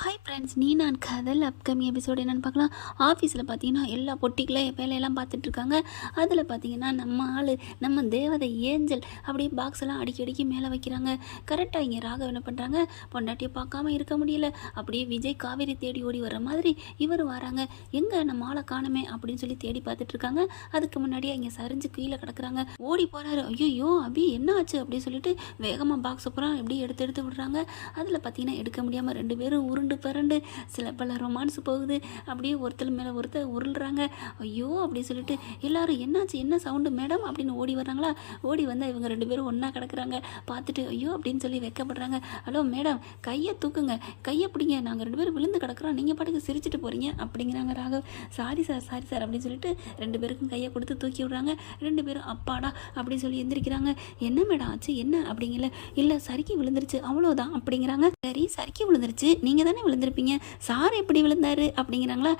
Hi friends, நீ நான் காதல் அப்கமிங் எபிசோடு என்னென்னு பார்க்கலாம். ஆஃபீஸில் பார்த்தீங்கன்னா எல்லா பொட்டிக்களையும் வேலையெல்லாம் பார்த்துட்ருக்காங்க. அதில் பார்த்தீங்கன்னா நம்ம ஆள், நம்ம தேவதை ஏஞ்சல் அப்படியே பாக்ஸ் எல்லாம் அடிக்கடிக்கு மேலே வைக்கிறாங்க. கரெக்டாக இங்கே ராகவ் என்ன பண்ணுறாங்க, பொண்டாட்டியை பார்க்காம இருக்க முடியல, அப்படியே விஜய் காவேரி தேடி ஓடி வர மாதிரி இவர் வராங்க. எங்கே நம்ம ஆளை காணுமே அப்படின்னு சொல்லி தேடி பார்த்துட்ருக்காங்க. அதுக்கு முன்னாடியே இங்கே சரிஞ்சு கீழே கிடக்குறாங்க. ஓடி போகிறாரு. ஐயோ அபி என்ன ஆச்சு அப்படின்னு சொல்லிட்டு வேகமாக பாக்ஸை பூரா எப்படி எடுத்து விடுறாங்க. அதில் பார்த்தீங்கன்னா எடுக்க முடியாமல் ரெண்டு பேரும் உருண்டு பரண்டு சில பல ரொமான்ஸ் போகுது. அப்படியே ஒருத்தர் மேலே ஒருத்தர் உருள்றாங்க. ஐயோ அப்படின்னு சொல்லிட்டு எல்லாரும் என்னாச்சு, என்ன சவுண்டு மேடம் அப்படின்னு ஓடி வர்றாங்களா. ஓடி வந்தால் இவங்க ரெண்டு பேரும் ஒன்றா கிடக்குறாங்க. பார்த்துட்டு ஐயோ அப்படின்னு சொல்லி வெக்கப்படுறாங்க. ஹலோ மேடம், கையை தூக்குங்க, கையை பிடிங்க, நாங்கள் ரெண்டு பேரும் விழுந்து கிடக்குறோம், நீங்கள் பாட்டுக்கு சிரிச்சிட்டு போகிறீங்க அப்படிங்கிறாங்க ராகவ். சாரி சார் அப்படின்னு சொல்லிட்டு ரெண்டு பேருக்கும் கையை கொடுத்து தூக்கி விடுறாங்க. ரெண்டு பேரும் அப்பாடா அப்படின்னு சொல்லி எந்திரிக்கிறாங்க. என்ன மேடம் ஆச்சு, என்ன அப்படிங்கல. இல்லை சறுக்கி விழுந்துருச்சு அவ்வளோதான் அப்படிங்கிறாங்க. சரி சறுக்கி விழுந்துருச்சு, நீங்கள் தானே விழுந்திருப்பீங்க, சார் எப்படி விழுந்தாரு அப்படிங்கிறாங்களா.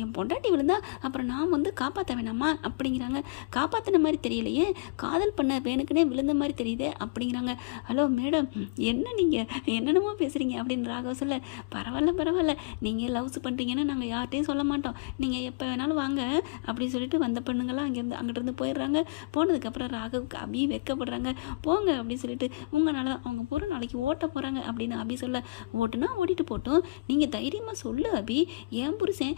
என் பொண்டாட்டி விழுந்தா அப்புறம் நான் வந்து காப்பாற்ற வேணாமா அப்படிங்கிறாங்க. காப்பாற்றின மாதிரி தெரியலையே, காதல் பண்ண வேணுக்குனே விழுந்த மாதிரி தெரியுதே அப்படிங்கிறாங்க. ஹலோ மேடம், என்ன நீங்கள் என்னென்னமோ பேசுகிறீங்க அப்படின்னு ராகவ் சொல்ல. பரவாயில்ல, நீங்கள் லவ்ஸ் பண்ணுறீங்கன்னா நாங்கள் யார்கிட்டையும் சொல்ல மாட்டோம், நீங்கள் எப்போ வேணாலும் வாங்க அப்படின்னு சொல்லிட்டு வந்த பெண்ணுங்களாம் அங்கிட்டிருந்து போயிடுறாங்க. போனதுக்கப்புறம் ராகவுக்கு அபி வெக்கப்படுறாங்க. போங்க அப்படின்னு சொல்லிட்டு, உங்களால தான் அவங்க பூரா நாளைக்கு ஓட்ட போகிறாங்க அப்படின்னு அபி சொல்ல. ஓட்டுனா ஓட்டிட்டு போட்டோம், நீங்கள் தைரியமாக சொல்லு அபி, என் புருஷன்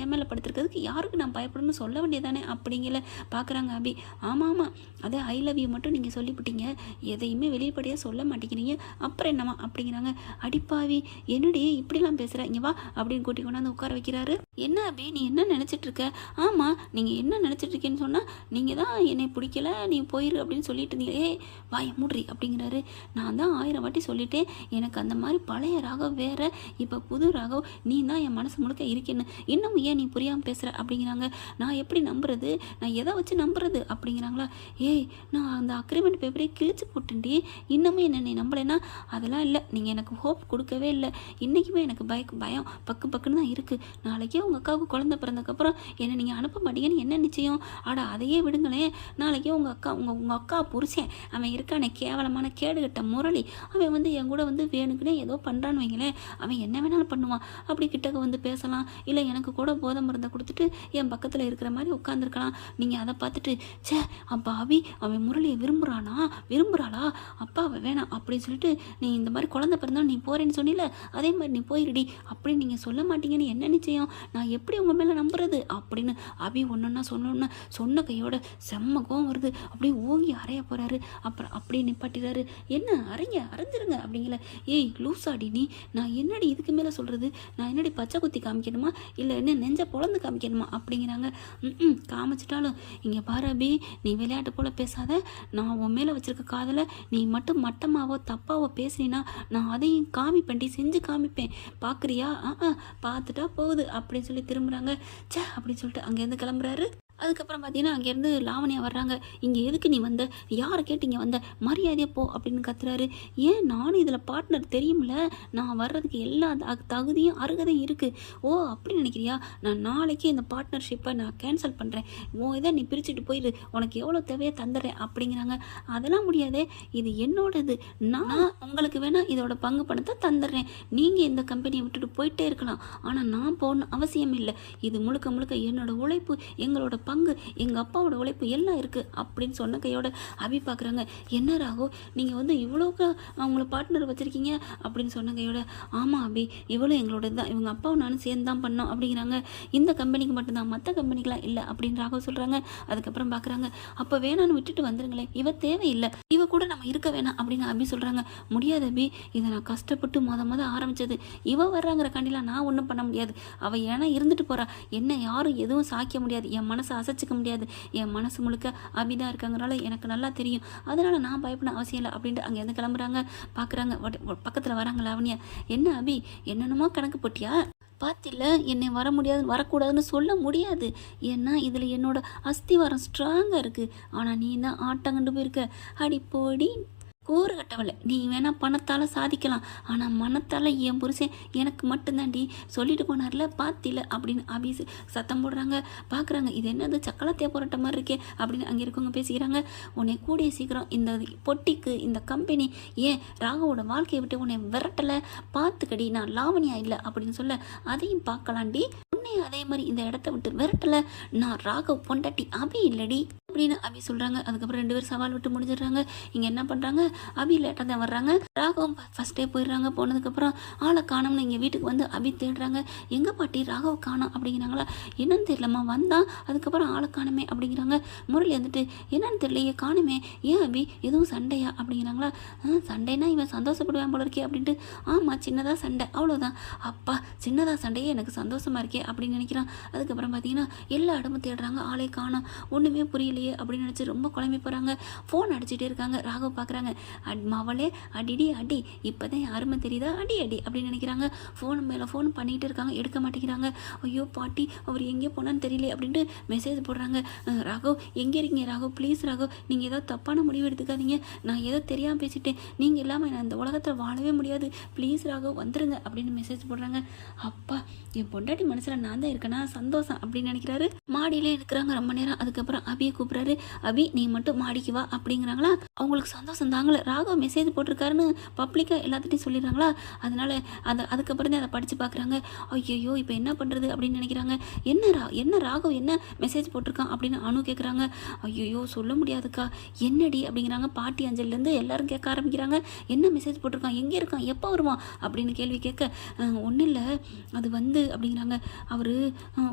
என் மேலே படுத்துருக்கிறதுக்கு யாருக்கு நான் பயப்படணும்னு சொல்ல வேண்டியதானே அப்படிங்கல பார்க்குறாங்க அபி. ஆமாம் அதே ஐ லவ் யூ மட்டும் நீங்கள் சொல்லிவிட்டீங்க, எதையுமே வெளிப்படையாக சொல்ல மாட்டேங்கிறீங்க, அப்புறம் என்னம்மா அப்படிங்கிறாங்க. அடிப்பாவி, என்னடி இப்படிலாம் பேசுகிற, இங்கே வா அப்படின்னு கூட்டி கொண்டாந்து உட்கார வைக்கிறாரு. என்ன அபி நீ என்ன நினச்சிட்ருக்க? ஆமாம் நீங்கள் என்ன நினச்சிட்ருக்கேன்னு சொன்னால், நீங்கள் தான் என்னை பிடிக்கல நீ போயிரு அப்படின்னு சொல்லிட்டு இருந்தீங்க. வாய மூட்ரி அப்படிங்கிறாரு. நான் தான் 1000 வாட்டி சொல்லிட்டேன், எனக்கு அந்த மாதிரி பழைய ராகவ் வேற, இப்போ புது ராகவ் நீ தான் என் மனசு முழுக்க இருக்கேன்னு, இன்னும் ஏன் நீ புரியாமல் பேசுகிற அப்படிங்கிறாங்க. நான் எப்படி நம்புறது, நான் எதை வச்சு நம்புறது அப்படிங்கிறாங்களா. நான் அந்த அக்ரிமெண்ட் பேப்பரே கிழிச்சு போட்டேன்டி, இன்னமும் என்ன நீ நம்பலைன்னா. அதெல்லாம் இல்லை, நீங்கள் எனக்கு ஹோப் கொடுக்கவே இல்லை, இன்றைக்குமே எனக்கு பயம் பக்குன்னு தான் இருக்குது. நாளைக்கே உங்கள் அக்காவுக்கு குழந்தை பிறந்ததுக்கப்புறம் என்னை நீங்கள் அனுப்ப மாட்டீங்கன்னு என்ன நிச்சயம்? அதையே விடுங்களேன், நாளைக்கே உங்கள் அக்கா புருஷன் அவன் இருக்கானே கேவலமான கேடுகட்ட முரளி, அவன் வந்து என் கூட வந்து வேணுக்குனே ஏதோ பண்ணுறான்னு வைங்களேன், அவன் என்ன வேணாலும் பண்ணுவான். அப்படி கிட்டக்க வந்து பேசலாம், இல்லை எனக்கு கூட போதை மருந்தை கொடுத்துட்டு என் பக்கத்தில் இருக்கிற மாதிரி உட்காந்துருக்கலாம். நீங்கள் அதை பார்த்துட்டு சே அப்பா அபி அவன் முரளியை விரும்புகிறாளா, அப்பா அவன் வேணாம் அப்படின்னு சொல்லிட்டு நீ இந்த மாதிரி குழந்தை பிறந்தாலும் நீ போகிறேன்னு சொன்னில, அதே மாதிரி நீ போயிடுடி அப்படின்னு நீங்கள் சொல்ல மாட்டீங்கன்னு என்ன நிச்சயம்? நான் எப்படி உங்கள் மேலே நம்புறது அப்படின்னு அபி ஒன்றுன்னா சொன்ன கையோட செம்ம கோவம் வருது. அப்படியே ஓங்கி அறைய போகிறாரு. அப்புறம் அப்படியே நிப்பாட்டிடுறாரு. என்ன அரைஞ்சிருங்க அப்படிங்கல. லூசாடி நீ, நான் என்னடி இதுக்கு மேலே சொல்கிறது, நான் என்னடி பச்சை குத்தி காமிக்கணுமா, இல்லை என்ன நெஞ்ச பொழந்து காமிக்கணுமா அப்படிங்கிறாங்க. காமிச்சிட்டாலும் இங்கே பாரு அபி, நீ விளையாட்டு போல் பேசாத, நான் உன் மேலே வச்சுருக்க காதலை நீ மட்டும் மட்டமாவோ தப்பாவோ பேசினா நான் அதையும் செஞ்சு காமிப்பேன், பார்க்குறியா? பார்த்துட்டா போகுது அப்படின்னு சொல்லி திரும்புகிறாங்க. அப்படின்னு சொல்லிட்டு அங்கேருந்து கிளம்புறாரு. அதுக்கப்புறம் பார்த்தீங்கன்னா அங்கேருந்து லாவணியா வர்றாங்க. இங்கே எதுக்கு நீ வந்த, யாரை கேட்டு இங்கே வந்த, மரியாதையாக போ அப்படின்னு கத்துறாரு. ஏன் நானும் இதில் பார்ட்னர் தெரியும்ல, நான் வர்றதுக்கு எல்லா தகுதியும் அருகதையும் இருக்குது. அப்படி நினைக்கிறியா? நான் நாளைக்கு இந்த பார்ட்னர்ஷிப்பை நான் கேன்சல் பண்ணுறேன், இதை நீ பிரிச்சுட்டு போயிடு, உனக்கு எவ்வளோ தேவையோ தந்துடுறேன் அப்படிங்கிறாங்க. அதெல்லாம் முடியாதே, இது என்னோடது, நான் உங்களுக்கு வேணால் இதோட பங்கு பணத்தை தந்துடுறேன், நீங்கள் இந்த கம்பெனியை விட்டுட்டு போயிட்டே இருக்கலாம், ஆனால் நான் போகணும் அவசியம் இல்லை, இது முழுக்க என்னோட உழைப்பு, எங்களோட பங்கு, எங்கள் அப்பாவோட உழைப்பு எல்லாம் இருக்குது அப்படின்னு சொன்ன கையோட அபி பார்க்குறாங்க. என்ன ராகோ, நீங்கள் வந்து இவ்வளோக்கு அவங்கள பார்ட்னர் வச்சுருக்கீங்க அப்படின்னு சொன்ன கையோட. ஆமாம் அபி, இவ்வளோ எங்களோட தான், இவங்க அப்பாவும் நானும் சேர்ந்து தான் பண்ணோம் அப்படிங்கிறாங்க. இந்த கம்பெனிக்கு மட்டும்தான், மற்ற கம்பெனிக்கெலாம் இல்லை அப்படின்னு ராகோ சொல்கிறாங்க. அதுக்கப்புறம் பார்க்குறாங்க. அப்போ வேணான்னு விட்டுட்டு வந்துருங்களேன், இவ தேவையில்லை, இவ கூட நம்ம இருக்க வேணாம் அப்படின்னு அபி சொல்கிறாங்க. முடியாது அபி, இதை நான் கஷ்டப்பட்டு மொத ஆரம்பித்தது, இவ வர்றாங்கிற கண்டிலாம் நான் ஒன்றும் பண்ண முடியாது, அவள் ஏன்னா இருந்துட்டு போகிறா, என்ன யாரும் எதுவும் சாய்க்க முடியாது, என் மனசை அசைச்சிக்க முடியாது, என் மனசு முழுக்க அபிதான் இருக்காங்கனால எனக்கு நல்லா தெரியும், அதனால நான் பயப்பட அவசியம் இல்லை அப்படின்ட்டு அங்கேருந்து கிளம்புறாங்க. பார்க்குறாங்க, பக்கத்தில் வராங்க லாவணியா. என்ன அபி, என்னென்னமோ கணக்கு போட்டியா? பார்த்தில்ல, என்னை வரக்கூடாதுன்னு சொல்ல முடியாது, ஏன்னா இதில் என்னோட அஸ்திவாரம் ஸ்ட்ராங்காக இருக்குது, ஆனால் நீ தான் ஆட்டம் கண்டு போயிருக்க, அடி போடி கூறு கட்டவள நீ வேணா பணத்தால் சாதிக்கலாம், ஆனால் மனத்தால் என் புருஷன் எனக்கு மட்டும்தாண்டி சொல்லிட்டு போனார்ல பாத்தில அப்படின்னு அபி சத்தம் போடுறாங்க. பார்க்குறாங்க இது என்னது சக்கலத்தையே போராட்ட மாதிரி இருக்கே அப்படின்னு அங்கே இருக்கவங்க பேசிக்கிறாங்க. உன்னை கூடிய சீக்கிரம் இந்த பொட்டிக்கு இந்த கம்பெனி ஏன் ராகவோட வாழ்க்கையை விட்டு உன்னை விரட்டலை பார்த்துக்கடி, நான் லாவணியா இல்லை அப்படின்னு சொல்ல அதையும் பார்க்கலாண்டி, உன்னை அதே மாதிரி இந்த இடத்த விட்டு விரட்டலை, நான் ராகவ் பொண்டாட்டி அபி இல்லடி அப்படின்னு அபி சொல்கிறாங்க. அதுக்கப்புறம் 2 பேரும் சவால் விட்டு முடிஞ்சிடுறாங்க. இங்கே என்ன பண்ணுறாங்க, அபி லேட்டாக தான் வர்றாங்க. ராகவும் ஃபஸ்ட்டே போயிடுறாங்க. போனதுக்கப்புறம் ஆளை காணோம்னு இங்கே வீட்டுக்கு வந்து அபி தேடுறாங்க. எங்கே பாட்டி ராகவ் காணோம் அப்படிங்கிறாங்களா, என்னன்னு தெரியலம்மா வந்தான் அதுக்கப்புறம் ஆளை காணுமே அப்படிங்கிறாங்க. முரளி வந்துட்டு என்னன்னு தெரியலையே காணுமே, ஏன் அபி எதுவும் சண்டையா அப்படிங்கிறாங்களா. சண்டைனா இவன் சந்தோஷப்படுவான் போல இருக்கே அப்படின்ட்டு, ஆமாம் சின்னதாக சண்டை அவ்வளோதான். அப்பா சின்னதாக சண்டையே எனக்கு சந்தோஷமாக இருக்கே அப்படின்னு நினைக்கிறான். அதுக்கப்புறம் பார்த்தீங்கன்னா எல்லா இடமும் தேடுறாங்க, ஆளே காணோம், ஒன்றுமே புரியலையே அப்படின்னு நினச்சி ரொம்ப குழம்பி போகிறாங்க. ஃபோன் அடிச்சுட்டே இருக்காங்க. ராகவ் பார்க்குறாங்க. மவளே அடிடி அடி, இப்போ தான் யாருமே தெரியுதா, அடி அடி அப்படின்னு நினைக்கிறாங்க. ஃபோன் மேலே ஃபோன் பண்ணிகிட்டு இருக்காங்க, எடுக்க மாட்டேங்கிறாங்க. ஐயோ பாட்டி அவர் எங்கே போனான்னு தெரியல அப்படின்ட்டு மெசேஜ் போடுறாங்க. ராகவ் எங்கே இருக்கீங்க ராகவ், ப்ளீஸ் ராகவ் நீங்கள் ஏதோ தப்பான முடிவு எடுத்துக்காதீங்க, நான் ஏதோ தெரியாமல் பேசிட்டேன், நீங்கள் இல்லாமல் நான் இந்த உலகத்தில் வாழவே முடியாது, ப்ளீஸ் ராகவ் வந்துருங்க அப்படின்னு மெசேஜ் போடுறாங்க. அப்பா என் பொண்டாட்டி மனசில் நான் தான் இருக்கேனா சந்தோஷம் அப்படின்னு நினைக்கிறாரு. மாடியிலே இருக்கிறாங்க ரொம்ப நேரம். அதுக்கப்புறம் அபியை கூப்பிட்றாரு. அபி நீ மட்டும் மாடிக்கு வா அப்படிங்கிறாங்களா. அவங்களுக்கு சந்தோஷம் தாங்களே, ராகவ் மெசேஜ் போட்டிருக்காருன்னு பப்ளிக்காக எல்லாத்துட்டையும் சொல்லிடுறாங்களா. அதனால அதுக்கப்புறம் தான் அதை படித்து பார்க்குறாங்க. ஐயோ இப்போ என்ன பண்ணுறது அப்படின்னு நினைக்கிறாங்க. என்ன ராகவ் என்ன மெசேஜ் போட்டிருக்கான் அப்படின்னு அனு கேட்குறாங்க. ஐயோ சொல்ல முடியாதுக்கா, என்னடி அப்படிங்கிறாங்க. பாட்டி அஞ்சல்லேருந்து எல்லாரும் கேட்க ஆரம்பிக்கிறாங்க. என்ன மெசேஜ் போட்டிருக்கான், எங்கே இருக்கான், எப்போ வருவான் அப்படின்னு கேள்வி கேட்க, ஒன்றும் இல்லை அது வந்து அப்படிங்கிறாங்க. அவர்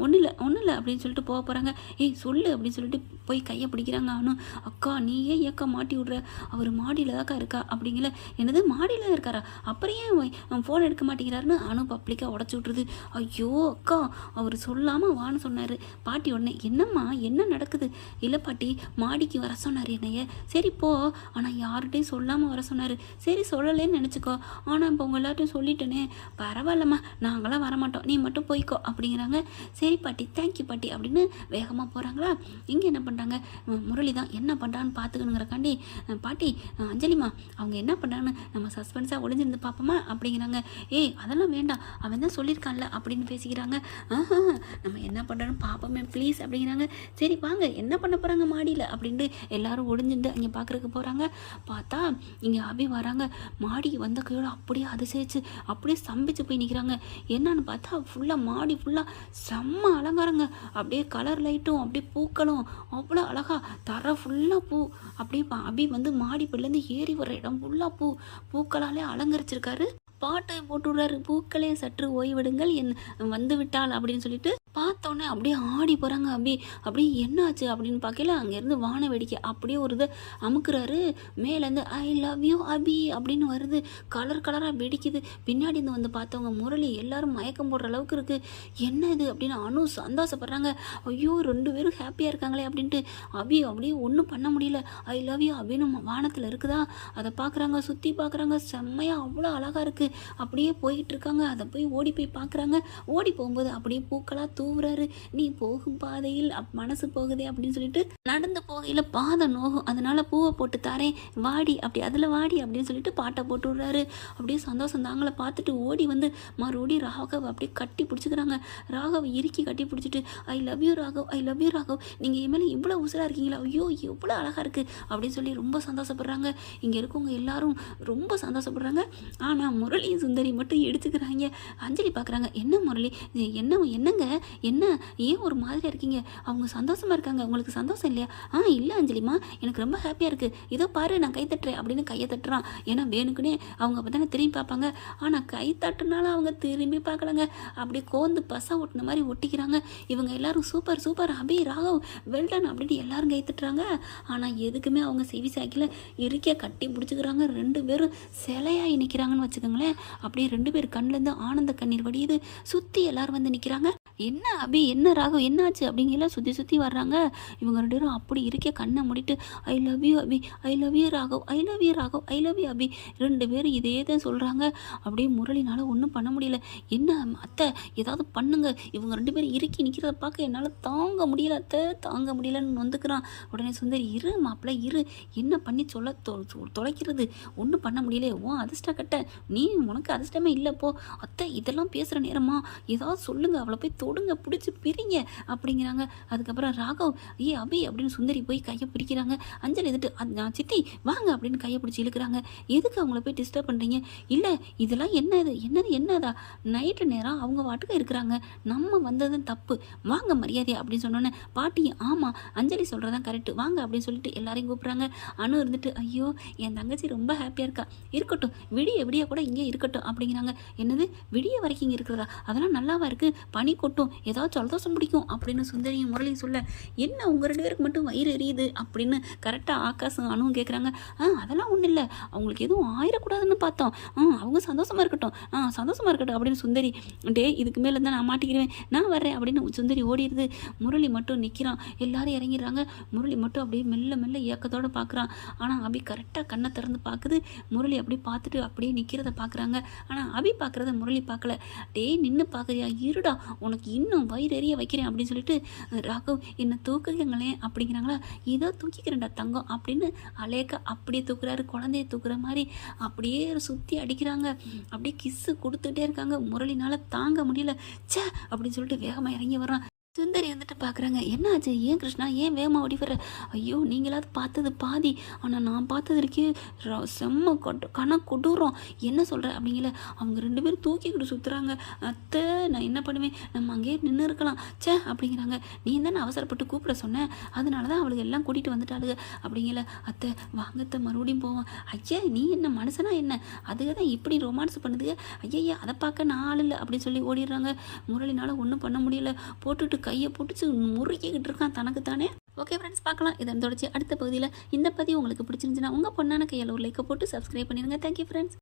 ஒன்றும் இல்லை அப்படின்னு சொல்லிட்டு போக போகிறாங்க. ஏய் சொல்லு அப்படின்னு சொல்லிட்டு போய் கையை பிடிக்கிறாங்க. அனு அக்கா நீயே ஏக்கா மாட்டி விட்ற, அவர் மாடியில் தாக்கா இருக்கா அப்படிங்கல. என்னது மாடியில் இருக்காரா, அப்புறம் ஏன் ஃபோன் எடுக்க மாட்டேங்கிறாருன்னு அனு பப்ளிக்காக உடச்சி விட்ருது. ஐயோ அக்கா அவர் சொல்லாமல் வான்னு சொன்னார். பாட்டி உடனே என்னம்மா என்ன நடக்குது, இல்லை பாட்டி மாடிக்கு வர சொன்னார் என்னைய, சரி போ, ஆனால் யார்கிட்டையும் சொல்லாமல் வர சொன்னார், சரி சொல்லலேன்னு நினச்சிக்கோ, ஆனால் இப்போ உங்கள் எல்லார்ட்டையும் சொல்லிட்டேனே, பரவாயில்லம்மா நாங்களாம் வரமாட்டோம் நீ மட்டும் போய்க்கோ அப்படிங்கிறாங்க. சரி பாட்டி தேங்க்யூ பாட்டி அப்படின்னு வேகமாக போகிறாங்களா. இங்கே என்ன பண்ணுறாங்க, முரளி தான் என்ன பண்ணுறான்னு பார்த்துக்கணுங்கிறக்காண்டி, பாட்டி அஞ்சலிமா அவங்க என்ன பண்ணுறான்னு நம்ம சஸ்பென்ஸாக ஒளிஞ்சிருந்து பார்ப்போமா அப்படிங்கிறாங்க. ஏய் அதெல்லாம் வேண்டாம் அவன் தான் சொல்லியிருக்கான்ல அப்படின்னு பேசிக்கிறாங்க. நம்ம என்ன பண்ணுறோன்னு பார்ப்போமே ப்ளீஸ் அப்படிங்கிறாங்க. சரி வாங்க என்ன பண்ண போகிறாங்க மாடியில் அப்படின்ட்டு எல்லாரும் ஒளிஞ்சிருந்து அங்கே பார்க்குறதுக்கு போகிறாங்க. பார்த்தா இங்கே அபி வராங்க. மாடிக்கு வந்த கையோட அப்படியே அதிசயிச்சு அப்படியே ஸ்தம்பிச்சு போய் நிற்கிறாங்க. என்னன்னு பார்த்தா ஃபுல்லாக மாடி ஃபுல்லாக செம்ம அலங்காரங்க, அப்படியே கலர் லைட்டும் அப்படியே பூக்களும் அவ்வளோ அழகா, தர ஃபுல்லாக பூ, அப்படியே அபி வந்து மாடிப்படிலேருந்து ஏறி வர இடம் ஃபுல்லாக பூக்களாலே அலங்கரிச்சிருக்காரு. பாட்டை போட்டு விடுறாரு. பூக்களே சற்று ஓய்விடுங்கள் என் வந்து விட்டாள் அப்படின்னு சொல்லிட்டு பார்த்தோன்னே அப்படியே ஆடி போகிறாங்க அபி. அப்படியே என்னாச்சு அப்படின்னு பார்க்கல அங்கேருந்து வான வேடிக்கை அப்படியே ஒரு இதை அமுக்குறாரு. மேலேருந்து ஐ லவ் யூ அபி அப்படின்னு வருது, கலர் கலராக வெடிக்குது. பின்னாடி இருந்து வந்து பார்த்தவங்க முரளி எல்லாரும் மயக்கம் போடுற அளவுக்கு இருக்குது. என்ன இது அப்படின்னு அனு சந்தோஷப்படுறாங்க. ஐயோ 2 பேரும் ஹாப்பியாக இருக்காங்களே அப்படின்ட்டு. அபி அப்படியே ஒன்றும் பண்ண முடியல. ஐ லவ் யூ அப்படின்னு வானத்தில் இருக்குதா அதை பார்க்குறாங்க, சுற்றி பார்க்குறாங்க, செம்மையாக அவ்வளோ அழகாக இருக்குது. அப்படியே போயிட்டு இருக்காங்க. அதை போய் ஓடி போய் பார்க்குறாங்க. ஓடி போகும்போது அப்படியே பூக்களாக தூவுறாரு. நீ போகும் பாதையில் மனசு போகுதே அப்படின்னு சொல்லிட்டு நடந்து போகையில் பாதை நோகும், அதனால பூவை போட்டு தரேன் வாடி அப்படி அதில் வாடி அப்படின்னு சொல்லிட்டு பாட்டை போட்டு விடுறாரு. அப்படியே சந்தோஷம் தாங்களை பார்த்துட்டு ஓடி வந்து மறுபடியும் ராகவ் அப்படியே கட்டி பிடிச்சிக்கிறாங்க. ராகவ் இறுக்கி கட்டி பிடிச்சிட்டு ஐ love you Raghav, I love you Raghav, நீங்கள் என் மேலே இவ்வளோ உசுராக இருக்கீங்களா, ஐயோ எவ்வளோ அழகாக இருக்குது அப்படின்னு சொல்லி ரொம்ப சந்தோஷப்படுறாங்க. இங்கே இருக்கவங்க எல்லாரும் ரொம்ப சந்தோஷப்படுறாங்க. ஆனால் முரளி சுந்தரி மட்டும் எடுத்துக்கிறாங்க. அஞ்சலி பார்க்குறாங்க. என்ன முரளி என்னங்க என்ன ஏன் ஒரு மாதிரியாக இருக்கீங்க, அவங்க சந்தோஷமாக இருக்காங்க உங்களுக்கு சந்தோஷம் இல்லையா. இல்லை அஞ்சலிமா எனக்கு ரொம்ப ஹாப்பியாக இருக்குது, இதோ பாரு நான் கை தட்டுறேன் அப்படின்னு கையை தட்டுறான். ஏன்னா வேணுக்குன்னே அவங்க அப்போ தானே திரும்பி பார்ப்பாங்க. ஆனால் கை தட்டுனாலும் அவங்க திரும்பி பார்க்கலங்க, அப்படியே கோந்து பசா ஒட்டின மாதிரி ஒட்டிக்கிறாங்க. இவங்க எல்லாரும் சூப்பர் சூப்பர் அபி ராகவ் வெல்டன் அப்படின்னு எல்லாரும் கை தட்டுறாங்க. ஆனால் எதுக்குமே அவங்க செவி சாக்கில் இருக்க கட்டி பிடிச்சிக்கிறாங்க. 2 பேரும் சிலையாகி நிற்கிறாங்கன்னு வச்சுக்கோங்களேன். அப்படியே 2 பேர் கண்ணிலேருந்து ஆனந்த கண்ணீர் வடியுது. சுற்றி எல்லாரும் வந்து நிற்கிறாங்க. என்ன என்ன அபி, என்ன ராகவ், என்னாச்சு அப்படிங்கலாம் சுற்றி வர்றாங்க. இவங்க 2 பேரும் அப்படி இருக்கே கண்ணை மூடிட்டு, I love you Abhi, I love you Raghav, I love you Raghav, I love you Abhi. 2 பேரும் இதே தான் சொல்கிறாங்க. அப்படியே முரளினால ஒன்றும் பண்ண முடியல. என்ன அத்தை, ஏதாவது பண்ணுங்க, இவங்க 2 பேரும் இறுக்கி நிற்கிறத பார்க்க என்னால் தாங்க முடியல அத்தை, தாங்க முடியலன்னு வந்துக்கிறான். உடனே சுந்தரி, இரு மாப்பிள்ளை இரு, என்ன பண்ணி சொல்ல தொலைக்கிறது, ஒன்றும் பண்ண முடியல. அதிர்ஷ்ட கட்ட, நீ உனக்கு அதிர்ஷ்டமே இல்லை போ. அத்தை இதெல்லாம் பேசுகிற நேரமா, ஏதாவது சொல்லுங்க, அவளை போய் தொடுங்க, பிடிச்சி பிரிங்க அப்படிங்கிறாங்க. அதுக்கப்புறம் ராகவ், ஏ அபி அப்படின்னு சுந்தரி போய் கையை பிடிக்கிறாங்க. அஞ்சலி எதிர்த்து, நான் சித்தி வாங்க அப்படின்னு கையை பிடிச்சி இழுக்கிறாங்க. எதுக்கு அவங்கள போய் டிஸ்டர்ப் பண்ணுறீங்க? இல்லை இதெல்லாம் என்னது என்னதா, நைட்டு நேரம் அவங்க வாட்டுக்கு இருக்கிறாங்க, நம்ம வந்ததும் தப்பு, வாங்க மரியாதை அப்படின்னு சொன்னோன்னே பாட்டி, ஆமாம் அஞ்சலி சொல்கிறதான் கரெக்டு, வாங்க அப்படின்னு சொல்லிட்டு எல்லாரையும் கூப்பிட்றாங்க. அனு இருந்துட்டு, ஐயோ என் தங்கச்சி ரொம்ப ஹாப்பியாக இருக்கா, இருக்கட்டும் விடிய கூட இங்கே இருக்கட்டும் அப்படிங்கிறாங்க. என்னது விடிய வரைக்கும் இங்கே இருக்கிறதா, அதெல்லாம் நல்லாவா இருக்குது, பனி கொட்டும், ஏதாவது ஜலதோஷம் பிடிக்கும் அப்படின்னு சுந்தரியும் முரளியும் சொல்ல, என்ன உங்கள் 2 பேருக்கு மட்டும் வயிறு எரியுது அப்படின்னு கரெக்டாக ஆகாசும் அணுவும் கேட்குறாங்க. அதெல்லாம் ஒன்றும் இல்லை, அவங்களுக்கு எதுவும் ஆயிடக்கூடாதுன்னு பார்த்தோம், அவங்க சந்தோஷமாக இருக்கட்டும் அப்படின்னு சுந்தரி, டே இதுக்கு மேலே தான் நான் மாட்டிக்கிறேன், நான் வர்றேன் அப்படின்னு சுந்தரி ஓடிடுது. முரளி மட்டும் நிற்கிறான். எல்லாரும் இறங்கிடுறாங்க. முரளி மட்டும் அப்படியே மெல்ல ஏக்கத்தோடு பார்க்குறான். ஆனால் அபி கரெக்டாக கண்ணை திறந்து பார்க்குது. முரளி அப்படியே பார்த்துட்டு அப்படியே நிற்கிறத பார்க்குறாங்க. ஆனால் அபி பார்க்குறத முரளி பார்க்கல. டே நின்று பார்க்குறியா, இருடா உனக்கு இன்னும் வயிறு எரிய வைக்கிறேன் அப்படின்னு சொல்லிட்டு, ராகவ் என்னை தூக்குங்களேன் அப்படிங்கிறாங்களா. இதோ தூக்கிக்கிறேன்டா தங்கம் அப்படின்னு அலேக்கா அப்படியே தூக்குறாரு. குழந்தைய தூக்குற மாதிரி அப்படியே சுற்றி அடிக்கிறாங்க. அப்படியே கிஸ்ஸு கொடுத்துட்டே இருக்காங்க. முரளினால தாங்க முடியல. சே அப்படின்னு சொல்லிட்டு வேகமாக இறங்கி வர்றான். சுந்தரி வந்துட்டு பார்க்குறாங்க. என்ன ஆச்சு, ஏன் கிருஷ்ணா ஏன் வேகமாக ஓடி வர்ற? ஐயோ நீங்களாவது பார்த்தது பாதி, ஆனால் நான் பார்த்தது இருக்கே செம்ம கொடூரம், என்ன சொல்கிற அப்படிங்கல. அவங்க 2 பேரும் தூக்கிக்கிட்டு சுற்றுறாங்க. அத்தை நான் என்ன பண்ணுவேன், நம்ம அங்கேயே நின்று இருக்கலாம் சே அப்படிங்கிறாங்க. நீ தானே அவசரப்பட்டு கூப்பிட சொன்னேன், அதனால தான் அவளுக்கு எல்லாம் கூட்டிகிட்டு வந்துட்டாளுங்க அப்படிங்கல. அத்தை வாங்கத்தை மறுபடியும் போவோம். ஐயா நீ என்ன மனுஷனா என்ன, அதுக்கு தான் இப்படி ரொமான்ஸ் பண்ணுதுங்க, ஐயா அதை பார்க்க நான் ஆள் இல்லை அப்படின்னு சொல்லி ஓடிடுறாங்க. முரளினால ஒன்றும் பண்ண முடியல. போட்டுட்டு கையை போட்டுச்சு முறுக்கிக்கிட்டு இருக்கான் தனக்கு தானே. ஓகே ஃப்ரெண்ட்ஸ், பார்க்கலாம் இதன் தொடர்ச்சி அடுத்த பகுதியில். இந்த பதிவு உங்களுக்கு பிடிச்சிருந்துச்சுன்னா உங்கள் பொண்ணான கையால் ஒரு லைக்கை போட்டு சப்ஸ்கிரைப் பண்ணிடுங்க. Thank you friends.